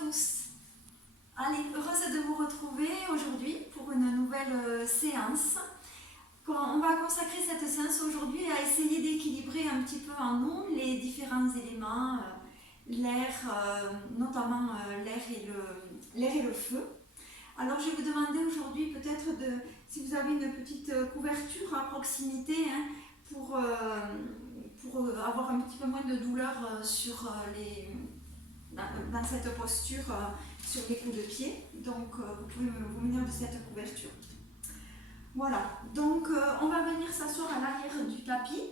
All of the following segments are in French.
tous. Allez, heureuse de vous retrouver aujourd'hui pour une nouvelle séance. On va consacrer cette séance aujourd'hui à essayer d'équilibrer un petit peu en nous les différents éléments, l'air, notamment l'air et le feu. Alors je vais vous demander aujourd'hui peut-être si vous avez une petite couverture à proximité pour avoir un petit peu moins de douleur dans cette posture sur les coups de pied. Donc vous pouvez vous munir de cette couverture. Voilà, donc on va venir s'asseoir à l'arrière du tapis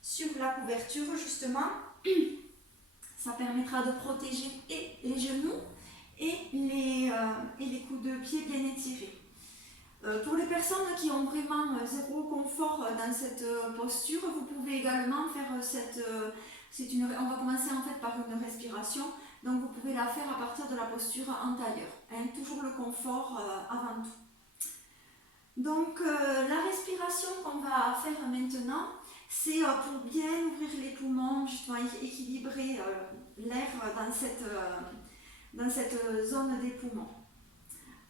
sur la couverture justement. Ça permettra de protéger et les genoux et les coups de pied bien étirés. Pour les personnes qui ont vraiment zéro confort dans cette posture, vous pouvez également faire on va commencer en fait par une respiration, donc vous pouvez la faire à partir de la posture en tailleur, toujours le confort avant tout. Donc la respiration qu'on va faire maintenant, c'est pour bien ouvrir les poumons, justement équilibrer l'air dans cette zone des poumons.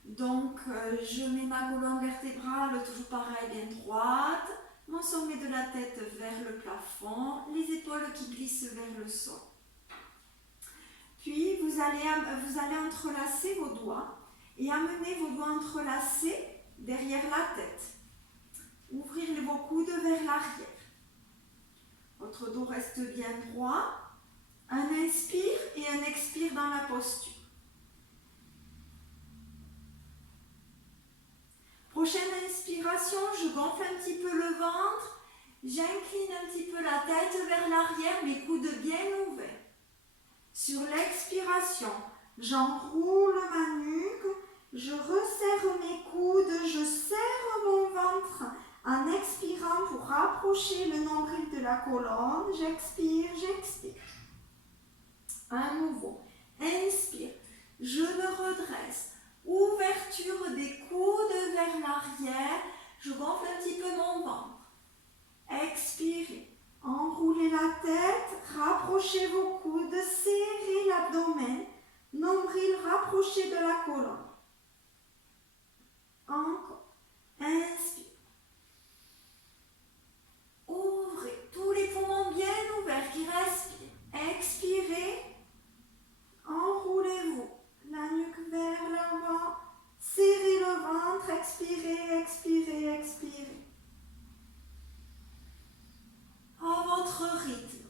Donc je mets ma colonne vertébrale toujours pareil, bien droite, mon sommet de la tête vers le plafond, les épaules qui glissent vers le sol. Puis vous allez entrelacer vos doigts et amener vos doigts entrelacés derrière la tête. Ouvrir vos coudes vers l'arrière. Votre dos reste bien droit. Un inspire et un expire dans la posture. Prochaine inspiration, je gonfle un petit peu le ventre. J'incline un petit peu la tête vers l'arrière, mes coudes bien ouverts. Sur l'expiration, j'enroule ma nuque. Je resserre mes coudes, je serre mon ventre en expirant pour rapprocher le nombril de la colonne. J'expire, j'expire. À nouveau, inspire, je me redresse. Ouverture des coudes vers l'arrière, je gonfle un petit peu mon ventre. Expirez, enroulez la tête, rapprochez vos coudes, serrez l'abdomen, nombril rapproché de la colonne. Encore. Inspire. Ouvrez tous les poumons bien ouverts qui respirent. Expirez. Enroulez-vous. La nuque vers l'avant. Serrez le ventre. Expirez, expirez, expirez. À votre rythme.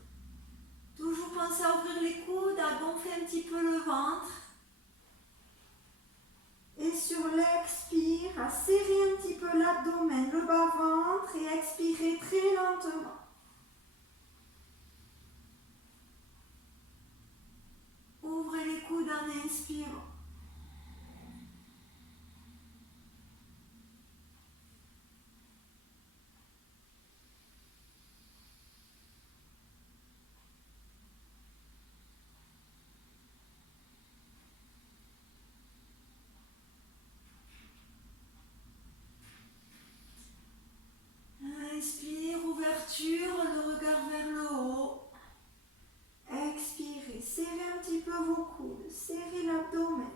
Toujours pensez à ouvrir les coudes, à gonfler un petit peu le ventre. Et sur l'expire, à serrer un petit peu l'abdomen, le bas-ventre et expirer très lentement. Ouvrez les coudes en inspirant. Inspire, ouverture, le regard vers le haut. Expirez, serrez un petit peu vos coudes, serrez l'abdomen.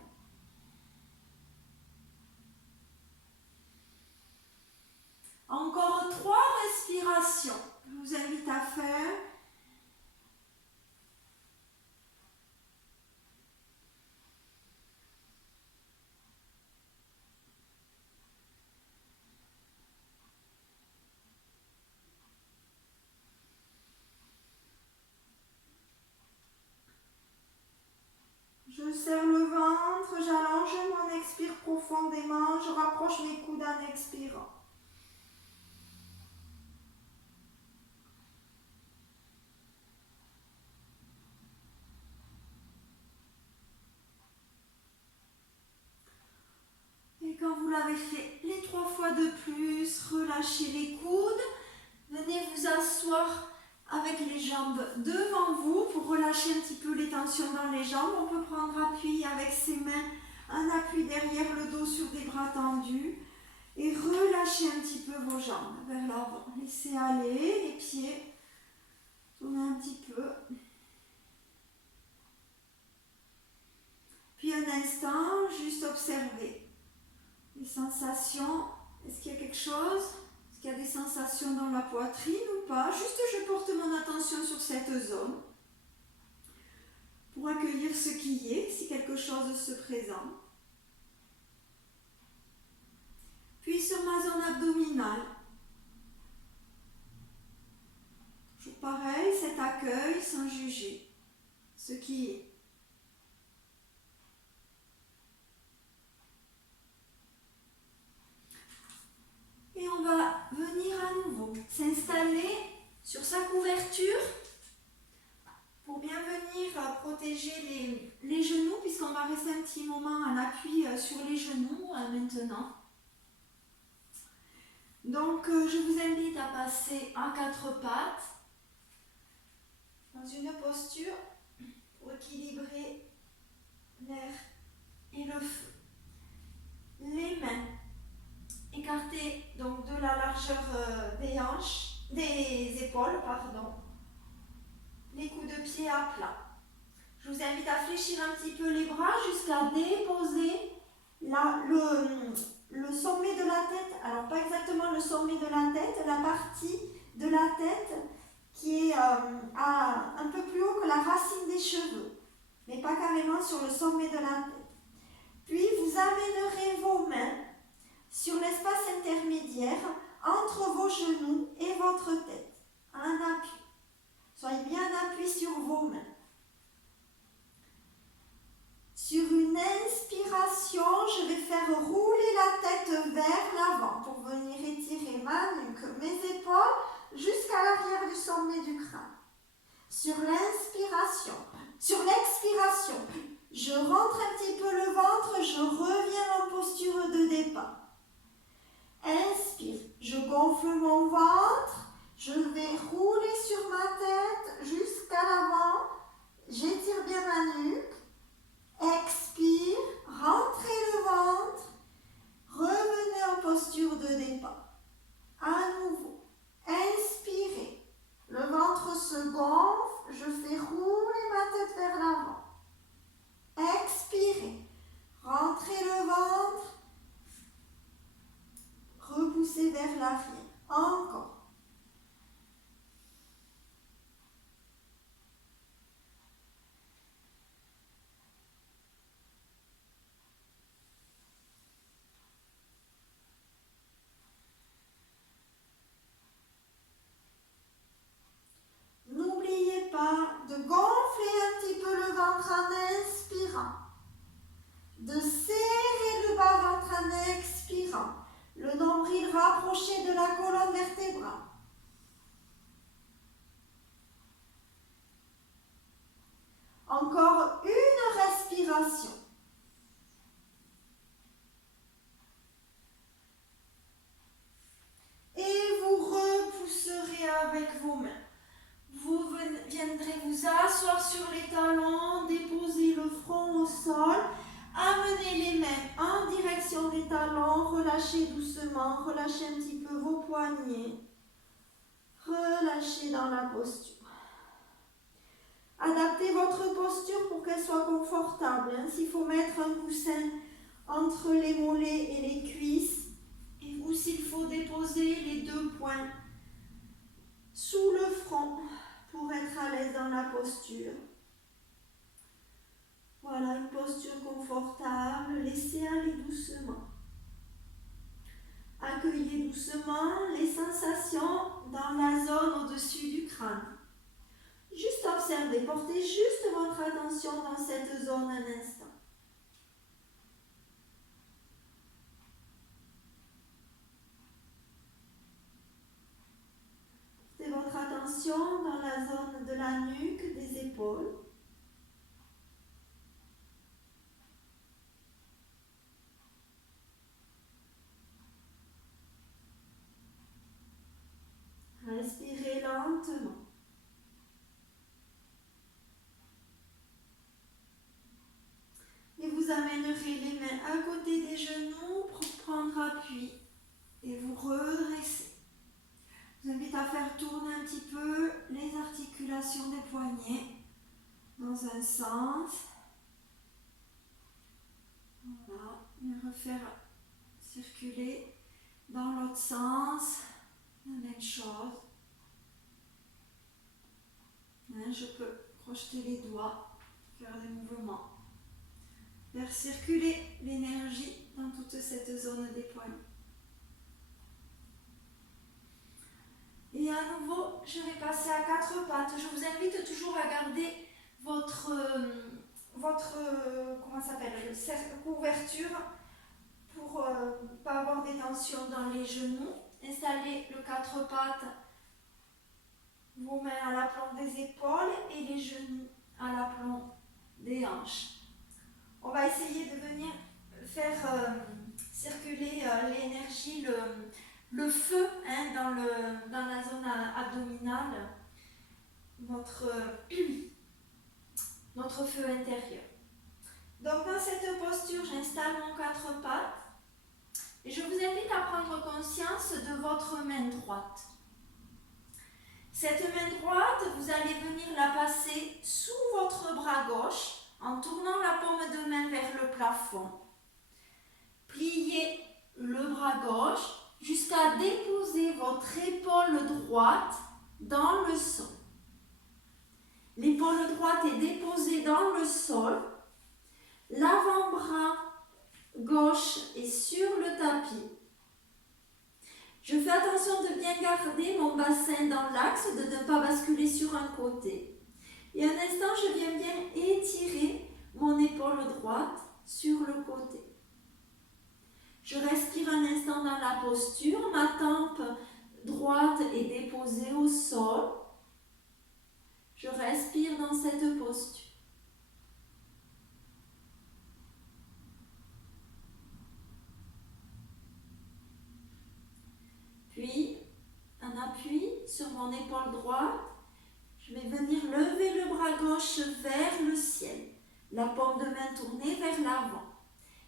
Encore 3 respirations. Je vous invite à faire. Je serre le ventre, j'allonge mon expire profondément, je rapproche mes coudes en expirant. Et quand vous l'avez fait les 3 fois de plus, relâchez les coudes, venez vous asseoir avec les jambes devant vous pour relâcher un petit peu les tensions dans les jambes. On peut prendre appui avec ses mains, un appui derrière le dos sur des bras tendus et relâchez un petit peu vos jambes vers l'avant. Laissez aller les pieds, tournez un petit peu. Puis observer les sensations. Est-ce qu'il y a quelque chose? Est-ce qu'il y a des sensations dans la poitrine ou pas? Juste je porte mon attention sur cette zone pour accueillir ce qui y est, si quelque chose se présente. Puis sur ma zone abdominale. Toujours pareil, cet accueil sans juger ce qui est. Et on va venir à nouveau s'installer sur sa couverture pour bien venir protéger les genoux, puisqu'on va rester un petit moment en appui sur les genoux maintenant. Donc je vous invite à passer en 4 pattes dans une posture pour équilibrer l'air et le feu. Les mains écartées donc de la largeur des hanches, des épaules, pardon. Les coups de pied à plat. Je vous invite à fléchir un petit peu les bras jusqu'à déposer le sommet de la tête. Alors pas exactement le sommet de la tête, la partie de la tête qui est un peu plus haut que la racine des cheveux, mais pas carrément sur le sommet de la tête. Puis vous amènerez vos mains sur l'espace intermédiaire entre vos genoux et votre tête. Un appui. Soyez bien appuyés sur vos mains. Sur une inspiration, je vais faire rouler la tête vers l'avant pour venir étirer ma nuque, mes épaules jusqu'à l'arrière du sommet du crâne. Sur l'expiration, je rentre un petit peu le ventre, je reviens en posture de départ. Inspire, je gonfle mon ventre, je vais rouler sur ma tête jusqu'à l'avant, j'étire bien ma nuque, expire, rentrez le ventre, revenez en posture de départ. À nouveau, inspirez, le ventre se gonfle, je fais rouler ma tête vers l'avant. Expirez, rentrez le ventre, repoussez vers l'arrière. Encore. N'oubliez pas de gonfler un petit peu le ventre en inspirant, de serrer le bas-ventre en expirant, le nombril rapproché de la colonne vertébrale. Encore une respiration. Et vous repousserez avec vos mains. Vous viendrez vous asseoir sur les talons, déposer le front au sol, amenez les mains en direction des talons, relâchez doucement, relâchez un petit peu vos poignets, relâchez dans la posture. Adaptez votre posture pour qu'elle soit confortable. S'il faut mettre un coussin entre les mollets et les cuisses, ou s'il faut déposer les 2 poings sous le front pour être à l'aise dans la posture. Voilà, une posture confortable, laissez aller doucement. Accueillez doucement les sensations dans la zone au-dessus du crâne. Juste observez, portez juste votre attention dans cette zone un instant. Portez votre attention dans la zone de la nuque, des épaules. Respirez lentement. Et vous amènerez les mains à côté des genoux pour prendre appui et vous redresser. Je vous invite à faire tourner un petit peu les articulations des poignets dans un sens. Voilà. et refaire circuler dans l'autre sens la même chose. Je peux projeter les doigts, faire des mouvements, faire circuler l'énergie dans toute cette zone des poignets. Et à nouveau, je vais passer à quatre pattes. Je vous invite toujours à garder votre comment ça s'appelle, couverture pour ne pas avoir des tensions dans les genoux. Installez le quatre pattes, vos mains à l'aplomb des épaules et les genoux à l'aplomb des hanches. On va essayer de venir faire circuler l'énergie, le feu dans la zone abdominale, notre feu intérieur. Donc dans cette posture, j'installe mon quatre pattes et je vous invite à prendre conscience de votre main droite. Cette main droite, vous allez venir la passer sous votre bras gauche en tournant la paume de main vers le plafond. Pliez le bras gauche jusqu'à déposer votre épaule droite dans le sol. L'épaule droite est déposée dans le sol. L'avant-bras gauche est sur le tapis. Je fais attention de bien garder mon bassin dans l'axe, de ne pas basculer sur un côté. Et un instant, je viens bien étirer mon épaule droite sur le côté. Je respire un instant dans la posture. Ma tempe droite est déposée au sol. Je respire dans cette posture. Puis, un appui sur mon épaule droite. Je vais venir lever le bras gauche vers le ciel. La paume de main tournée vers l'avant.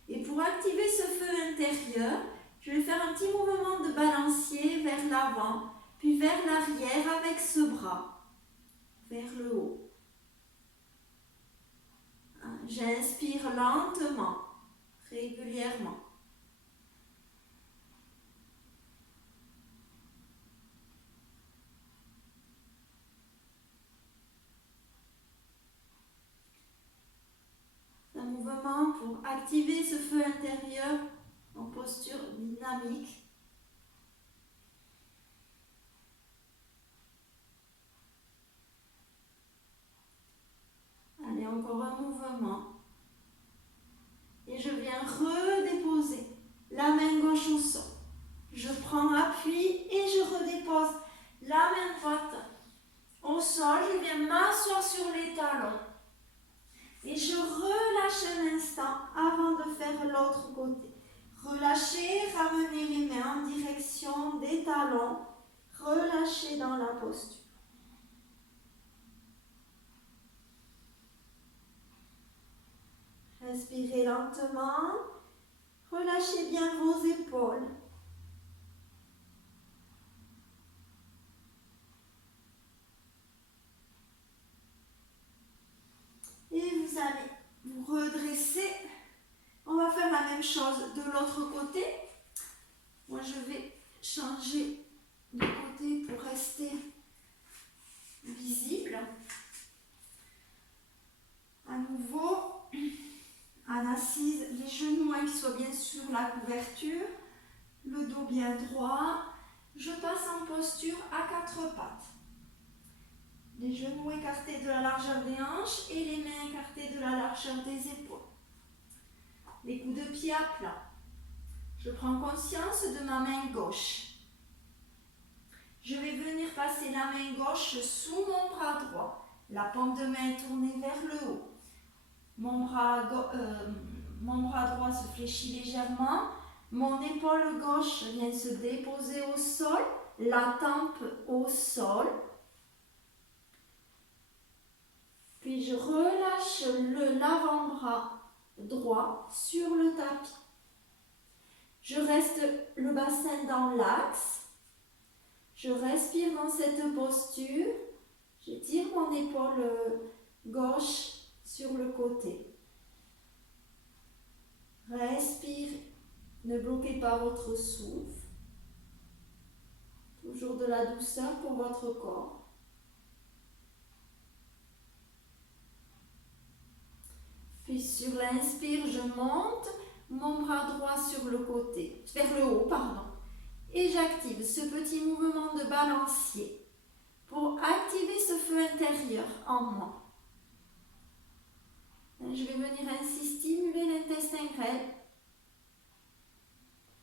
Et pour activer ce feu intérieur, je vais faire un petit mouvement de balancier vers l'avant, puis vers l'arrière avec ce bras, vers le haut. J'inspire lentement, régulièrement. Un mouvement pour activer ce feu intérieur en posture dynamique. Allez, encore un mouvement. Et je viens redéposer la main gauche au sol. Je prends appui et je redépose la main droite au sol. Je viens m'asseoir sur les talons. Et je relâche un instant avant de faire l'autre côté. Relâchez, ramenez les mains en direction des talons. Relâchez dans la posture. Respirez lentement. Relâchez bien vos épaules. Et vous allez vous redresser. On va faire la même chose de l'autre côté. Moi, je vais changer de côté pour rester visible. À nouveau, en assise, les genoux qui soient bien sur la couverture, le dos bien droit. Je passe en posture à quatre pattes. Les genoux écartés de la largeur des hanches et les mains écartées de la largeur des épaules. Les coups de pied à plat. Je prends conscience de ma main gauche. Je vais venir passer la main gauche sous mon bras droit. La paume de main est tournée vers le haut. Mon bras droit se fléchit légèrement. Mon épaule gauche vient se déposer au sol. La tempe au sol. Puis je relâche l'avant-bras droit sur le tapis. Je reste le bassin dans l'axe. Je respire dans cette posture. J'étire mon épaule gauche sur le côté. Respirez. Ne bloquez pas votre souffle. Toujours de la douceur pour votre corps. Puis sur l'inspire, je monte mon bras droit sur le côté, vers le haut, pardon. Et j'active ce petit mouvement de balancier pour activer ce feu intérieur en moi. Je vais venir ainsi stimuler l'intestin grêle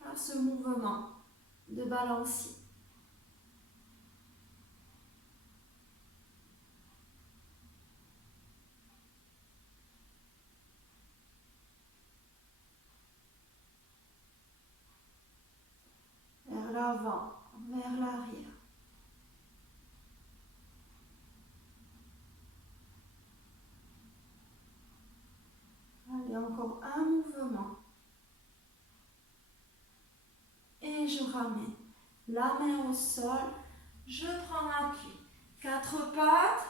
par ce mouvement de balancier. Vers l'avant, vers l'arrière. Allez, encore un mouvement. Et je ramène la main au sol. Je prends appui. 4 pattes.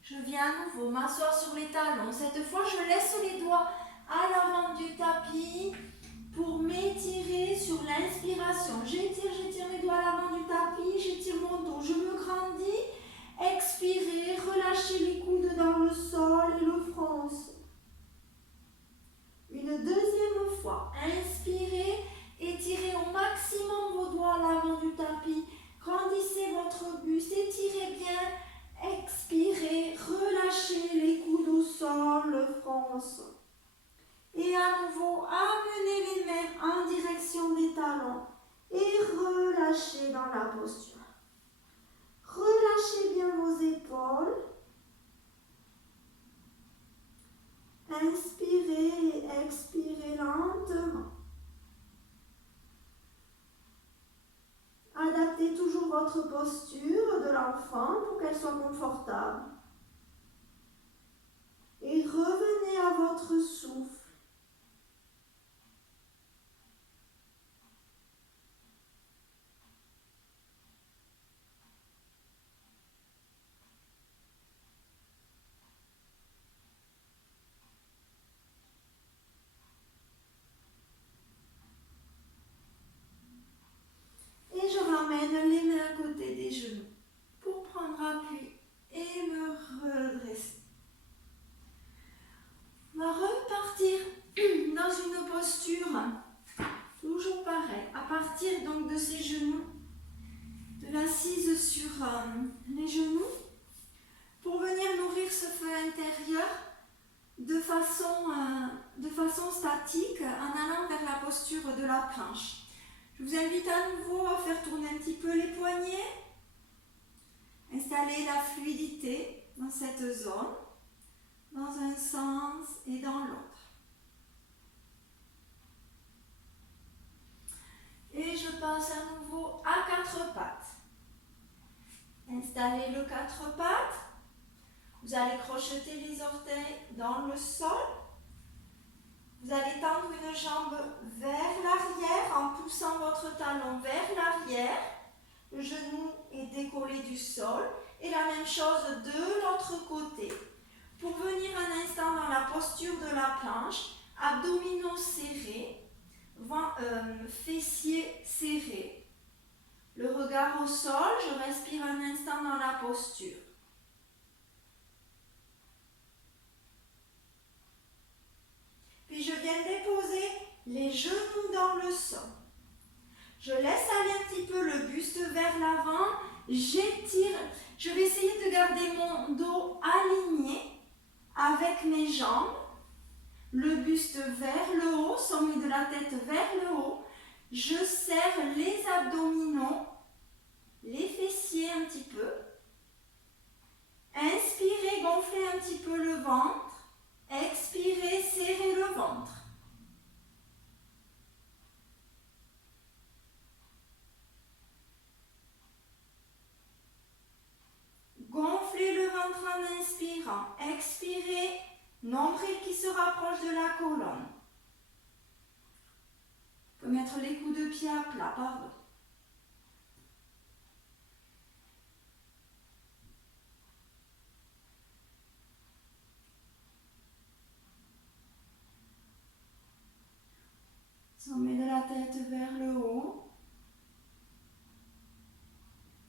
Je viens à nouveau m'asseoir sur les talons. Cette fois, je laisse les doigts à l'avant du tapis pour m'étirer sur l'inspiration. J'étire mes doigts à l'avant du tapis. J'étire mon dos. Je me grandis. Expirez. Relâchez les coudes dans le sol et le front. Une deuxième fois. Inspirez. Étirez au maximum vos doigts à l'avant du tapis. Grandissez votre buste. Étirez bien. Expirez. Relâchez les coudes au sol, le front. Et à nouveau, amenez les mains en direction des talons. Et relâchez dans la posture. Relâchez bien vos épaules. Inspirez et expirez lentement. Adaptez toujours votre posture de l'enfant pour qu'elle soit confortable. Et revenez à votre souffle. Et je ramène les mains à côté des genoux pour prendre appui et me redresser. On va repartir dans une posture toujours pareille, à partir donc de ses genoux, de l'assise sur les genoux, pour venir nourrir ce feu intérieur de façon statique en allant vers la posture de la planche. Je vous invite à nouveau à faire tourner un petit peu les poignets, installer la fluidité dans cette zone, dans un sens et dans l'autre. Et je passe à nouveau à 4 pattes. Installez le 4 pattes. Vous allez crocheter les orteils dans le sol. Vous allez tendre une jambe vers l'arrière en poussant votre talon vers l'arrière. Le genou est décollé du sol. Et la même chose de l'autre côté. Pour venir un instant dans la posture de la planche, abdominaux serrés, fessiers serrés. Le regard au sol, je respire un instant dans la posture. Puis je viens déposer les genoux dans le sol. Je laisse aller un petit peu le buste vers l'avant. J'étire. Je vais essayer de garder mon dos aligné avec mes jambes. Le buste vers le haut, sommet de la tête vers le haut. Je serre les abdominaux, les fessiers un petit peu. Inspirez, gonflez un petit peu le ventre. Expirez, serrez le ventre. Gonflez le ventre en inspirant. Expirez, nombril qui se rapproche de la colonne. On peut mettre les coups de pied à plat, pardon. tête vers le haut.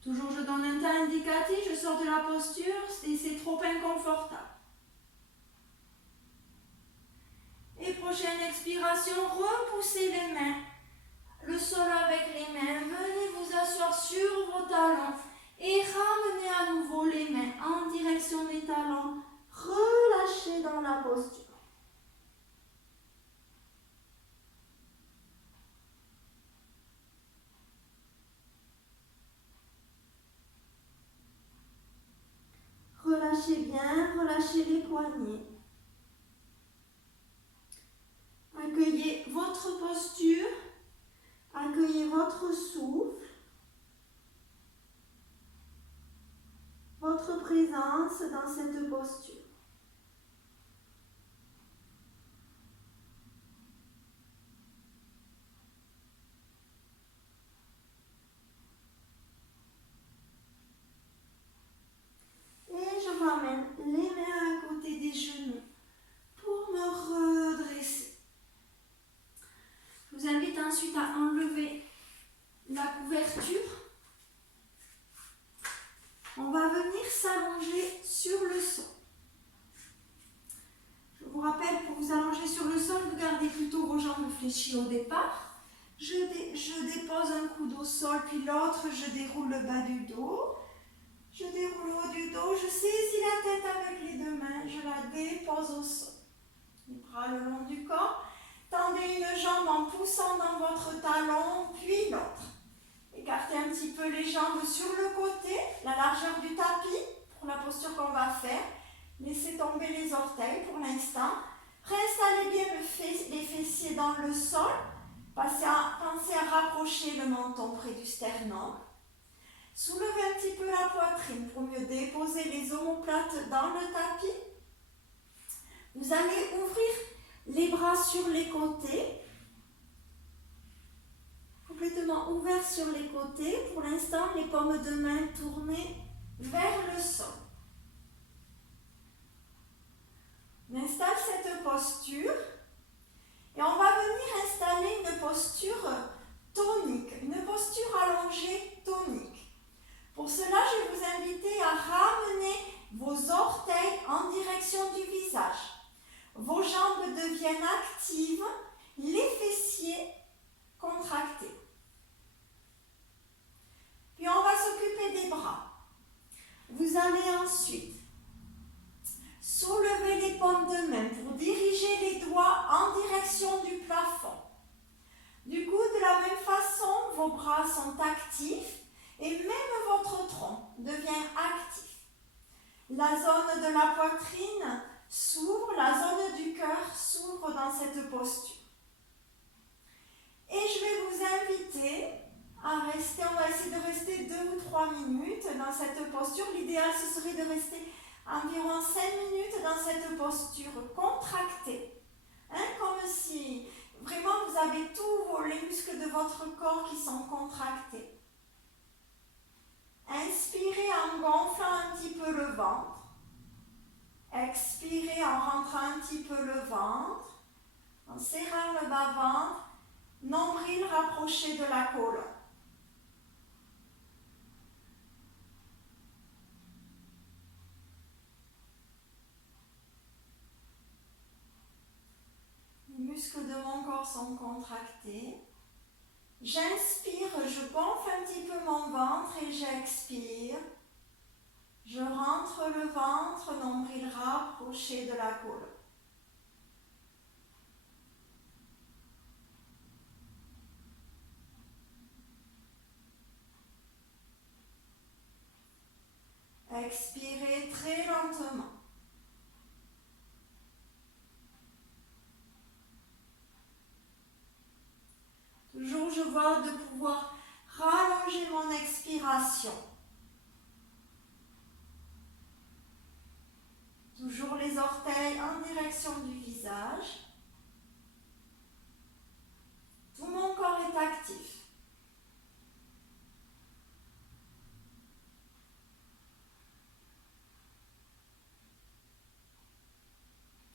Toujours je donne un temps indicatif, je sors de la posture si c'est trop inconfortable. Et prochaine expiration, repoussez les mains. Le sol avec les mains, venez vous asseoir sur vos talons et ramenez à nouveau les mains en direction des talons. Relâchez dans la posture. Relâchez bien, relâchez les poignets. Accueillez votre posture, accueillez votre souffle, votre présence dans cette posture. Et je ramène les mains à côté des genoux pour me redresser. Je vous invite ensuite à enlever la couverture. On va venir s'allonger sur le sol. Je vous rappelle, pour vous allonger sur le sol, vous gardez plutôt vos jambes fléchies au départ. Je dépose un coude au sol, puis l'autre, je déroule le bas du dos. Je déroule le haut du dos, je saisis la tête avec les deux mains, je la dépose au sol. Les bras le long du corps. Tendez une jambe en poussant dans votre talon, puis l'autre. Écartez un petit peu les jambes sur le côté, la largeur du tapis pour la posture qu'on va faire. Laissez tomber les orteils pour l'instant. Réinstallez bien les fessiers dans le sol. Pensez à rapprocher le menton près du sternum. Soulevez un petit peu la poitrine pour mieux déposer les omoplates dans le tapis. Vous allez ouvrir les bras sur les côtés. Complètement ouverts sur les côtés. Pour l'instant, les paumes de main tournées vers le sol. On installe cette posture et on va venir installer une posture tonique, une posture allongée tonique. Pour cela, je vais vous inviter à ramener vos orteils en direction du visage. Vos jambes deviennent actives, les fessiers contractés. Puis on va s'occuper des bras. Vous allez ensuite soulever les paumes de main pour diriger les doigts en direction du plafond. Du coup, de la même façon, vos bras sont actifs et même votre tronc devient actif. La zone de la poitrine s'ouvre, la zone du cœur s'ouvre dans cette posture. Et je vais vous inviter à rester, on va essayer de rester 2 ou 3 minutes dans cette posture. L'idéal, ce serait de rester environ 5 minutes dans cette posture contractée. Comme si vraiment vous avez tous les muscles de votre corps qui sont contractés. Inspirez en gonflant un petit peu le ventre. Expirez en rentrant un petit peu le ventre. En serrant le bas-ventre. Nombril rapproché de la colonne. Les muscles de mon corps sont contractés. J'inspire, je gonfle un petit peu mon ventre et j'expire. Je rentre le ventre, nombril rapproché de la colonne. Expirez très lentement. Toujours, je vois de pouvoir rallonger mon expiration. Toujours les orteils en direction du visage. Tout mon corps est actif.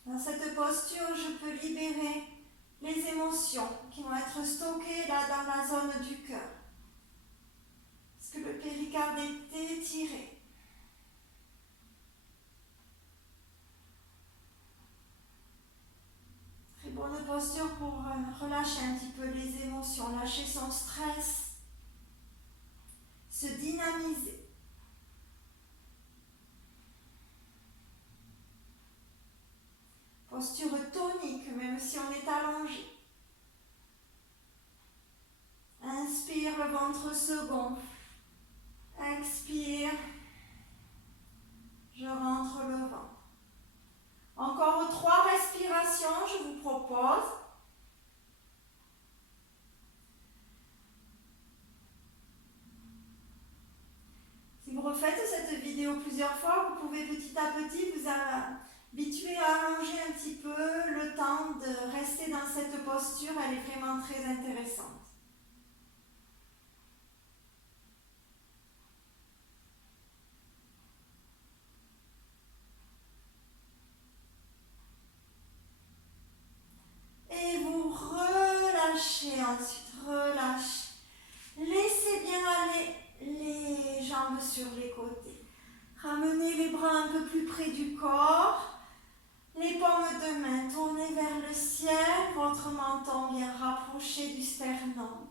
Dans cette posture, je peux libérer les émotions qui vont être stockées là dans la zone du cœur. Est-ce que le péricarde est étiré? Très bonne posture pour relâcher un petit peu les émotions, lâcher son stress, se dynamiser. Posture tonique, même si on est allongé. Inspire, le ventre se gonfle. Expire, je rentre le ventre. Encore 3 respirations, je vous propose. Si vous refaites cette vidéo plusieurs fois, vous pouvez petit à petit vous habituer à allonger un petit peu le temps de rester dans cette posture. Elle est vraiment très intéressante. Et vous relâchez ensuite, relâchez. Laissez bien aller les jambes sur les côtés. Ramenez les bras un peu plus près du corps. Les paumes de main tournées vers le ciel, votre menton bien rapproché du sternum.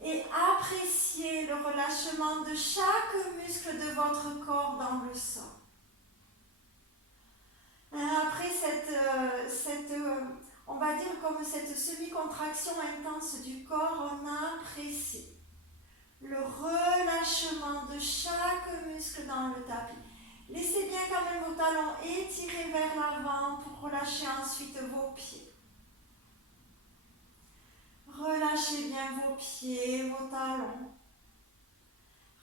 Et appréciez le relâchement de chaque muscle de votre corps dans le sol. Après on va dire comme cette semi-contraction intense du corps, on apprécie le relâchement de chaque muscle dans le tapis. Laissez bien quand même vos talons étirés vers l'avant pour relâcher ensuite vos pieds. Relâchez bien vos pieds, vos talons.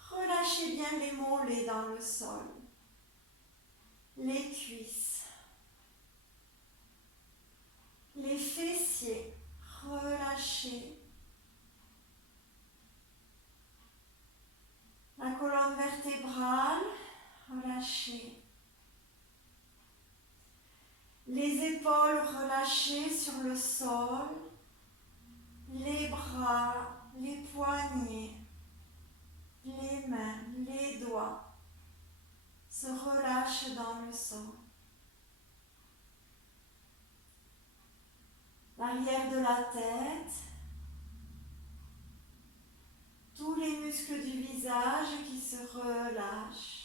Relâchez bien les mollets dans le sol. Les cuisses. Les fessiers. Relâchez. La colonne vertébrale. Relâchez. Les épaules relâchées sur le sol. Les bras, les poignets, les mains, les doigts se relâchent dans le sol. L'arrière de la tête, tous les muscles du visage qui se relâchent.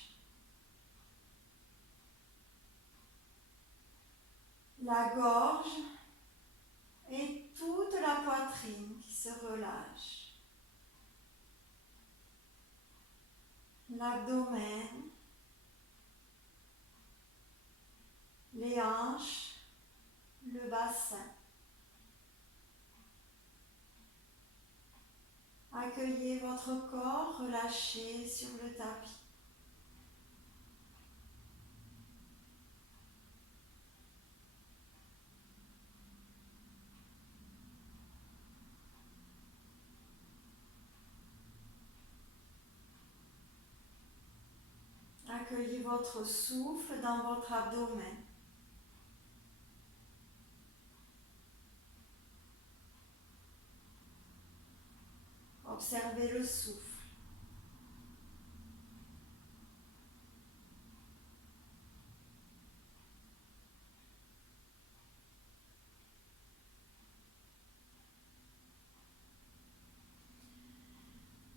La gorge et toute la poitrine qui se relâche. L'abdomen, les hanches, le bassin. Accueillez votre corps relâché sur le tapis. Accueillez votre souffle dans votre abdomen. Observez le souffle.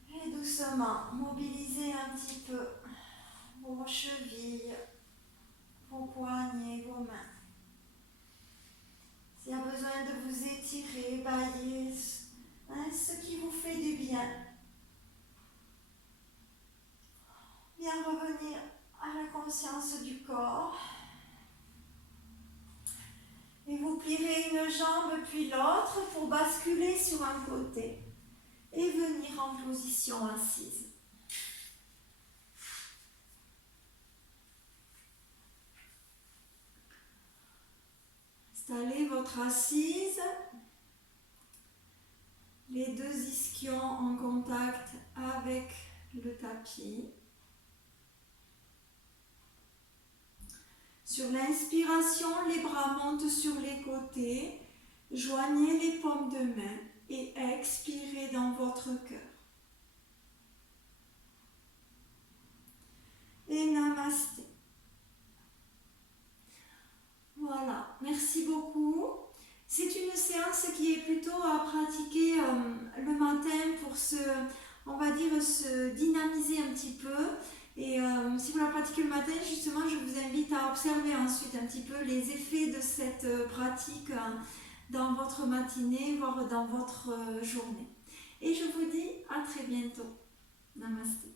Et doucement, mobilisez un petit peu vos chevilles, vos poignets, vos mains. S'il y a besoin de vous étirer, bailler, ce qui vous fait du bien. Bien revenir à la conscience du corps. Et vous plierez une jambe puis l'autre pour basculer sur un côté et venir en position assise. Installez votre assise, les deux ischions en contact avec le tapis. Sur l'inspiration, les bras montent sur les côtés. Joignez les paumes de main et expirez dans votre cœur. Et namasté. Voilà, merci beaucoup. C'est une séance qui est plutôt à pratiquer le matin pour on va dire, se dynamiser un petit peu. Et si vous la pratiquez le matin, justement, je vous invite à observer ensuite un petit peu les effets de cette pratique dans votre matinée, voire dans votre journée. Et je vous dis à très bientôt. Namasté.